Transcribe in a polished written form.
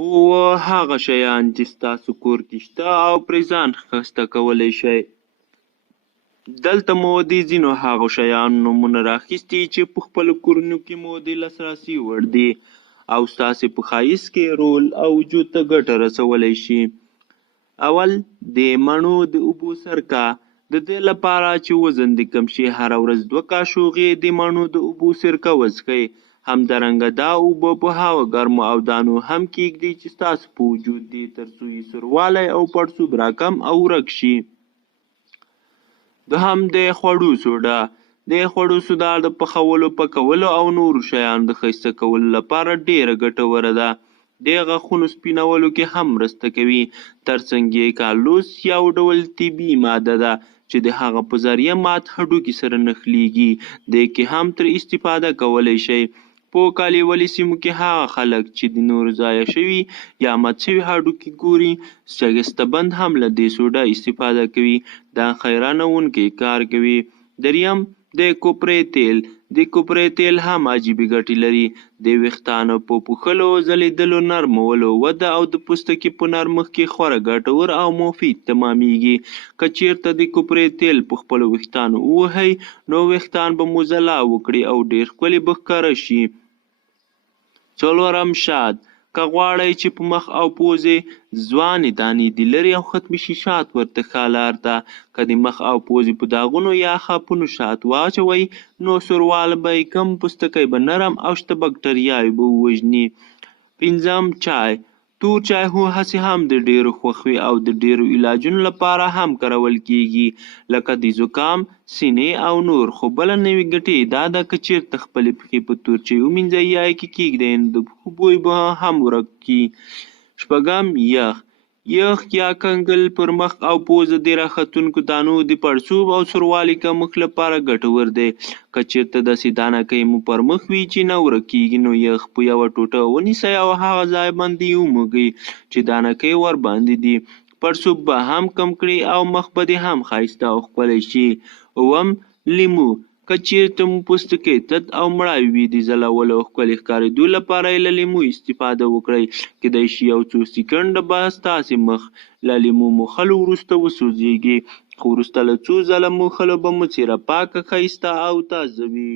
اووه هغه شیان چې ستاسو کور کې شته او پرې ځان ښایسته کولی شئ. دلته مو د ځینو هغو شیانو نومونه راخیستي چې په خپلو کورونو کې مو د لاسرسي وړ دي او ستاسې په ښایست کې رول او وجود ته ګټه رسولی شي. اول د مڼو د اوبو سرکه. د دې لپاره چې وزن دې کم شي هره ورځ 2 کاشوغې د مڼو د اوبو سرکه وڅښئ. همدارنګه دا اوبه په هوا ګرمو او دانو هم کیږدئ چې ستاسو په وجود دي ترڅو یې سوروالی او پړسوب راکم او ورک شي. دوهم د خوړو سوډا. د خوړو سوډا د پخولو، پکولو او نورو شیانو د ښایسته کولو لپاره ډیره ګټوره ده. د غاښونو سپینولو کې هم مرسته کوي. ترڅنګ یې کالوس یو ډول طبي ماده ده چې د هغه په ذریعه مات هډوکي سره نښلیږي. دې کې هم ترې استفاده کولی شئ. په کلیوالي سیمو کې هغه خلک چې د نورو ضایع شوي یا مات شوي هډوکي ګوري شایسته بند هم له دې سوډا استفاده کوي. دا حیرانوونکی کار کوي. دریم د کوپرې تیل. د کوپرې تیل هم عجیبې ګټې لري. د ویښتانو په پوښلو، ځلیدلو، نرمولو، وده او د پوستکي په نرمښت کې خورا ګټور او مفید تمامیږي. که چیرته د کوپرې تیل په خپلو ویښتانو ووهئ نو ویښتان به مو ځلا وکړي او ډېر ښکلي به ښکاره شي. څلورم شات. که غواړئ چې په مخ او پوزې ځوانې دانې دې لرې او ختمې شي شات ورته ښه لار ده. که د مخ او پوزې په داغونو یا خاپونو شات واچوئ نو سوروالی به یې کم، پوستکی به نرم او شته بکټریاوې به ووژني. پنځم چای. تور چای هو هسې هم د ډېرو خوښ وي او د ډېرو علاجونو لپاره هم کارول کیږي لکه د زکام، سینې او نور. خو بله نوې ګټې دا ده که چیرته خپلې پښې په تور چای ومینځئ یا یې کیږدئ نو د پښو بوی به هم ورک کي. شپږم یخ. یخ یا کنګل پر مخ او پوزه د راختونکو دانو د پړسوب او سوروالي کمښت لپاره ګټور دی. که چیرته داسې دانکۍ مو پر مخ وي چې نه ورک کیږي نو یخ په یوه ټوټه ونیسئ او هغه ځای باندې یې وموږئ چې دانکۍ ورباندې دي. پړسوب به هم کم کړي او مخ به دې هم ښایسته او ښکلی شي. اووم لیمو. که چیرته مو پوستکی تت او مړاوی وي د ځلولو او ښکلي ښکارېدو لپاره یې له لیمو استفاده وکړئ. کیدای شي یو څو سکنډه به ستاسې مخ له لیمو موښلو وروسته وسوځېږي، خو وروسته له څو ځله موښلو به مو څېره پاکه، ښایسته او تازه وي.